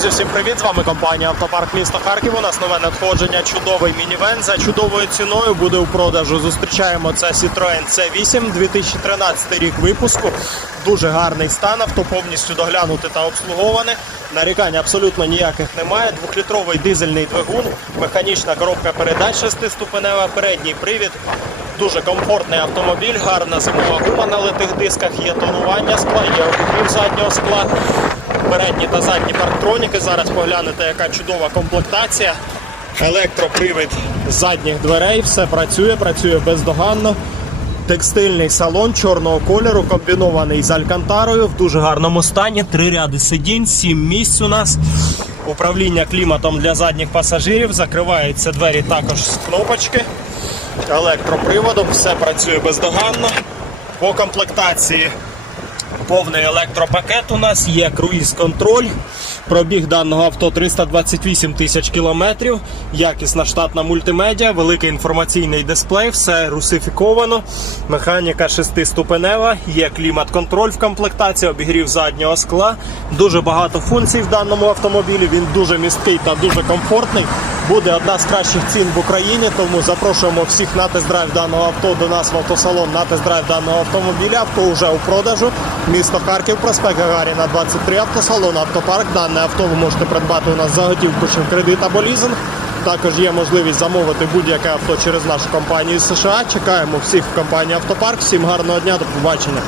Друзі, всім привіт! З вами компанія Автопарк міста Харків. У нас нове надходження. Чудовий мінівен за чудовою ціною буде у продажу. Зустрічаємо це Citroen C8 2013 рік випуску. Дуже гарний стан. Авто повністю доглянути та обслуговане. Нарікань абсолютно ніяких немає. Двохлітровий дизельний двигун, механічна коробка передач шестиступенева, передній привід. Дуже комфортний автомобіль, гарна зимова гума на литих дисках, є тонування скла, є обігрів заднього скла передні та задні парктроніки. Зараз поглянете, яка чудова комплектація. Електропривід задніх дверей, все працює, працює бездоганно. Текстильний салон чорного кольору, комбінований з алькантарою в дуже гарному стані. Три ряди сидінь, сім місць у нас. Управління кліматом для задніх пасажирів. Закриваються двері також з кнопочки. Електроприводом, все працює бездоганно. По комплектації Повний електропакет у нас є круїз-контроль. Пробіг даного авто 328 тисяч кілометрів. Якісна штатна мультимедіа, великий інформаційний дисплей, все русифіковано. Механіка шестиступенева, є клімат-контроль в комплектації, обігрів заднього скла. Дуже багато функцій в даному автомобілі. Він дуже місткий та дуже комфортний. Буде одна з кращих цін в Україні, тому запрошуємо всіх на тест-драйв даного авто до нас в автосалон на тест-драйв даного автомобіля. Авто вже у продажу. Місто Харків, проспект Гагаріна, 23 автосалон, автопарк. Дане авто ви можете придбати у нас за готівку чи в кредит або лізинг. Також є можливість замовити будь-яке авто через нашу компанію США. Чекаємо всіх в компанії Автопарк. Всім гарного дня, до побачення.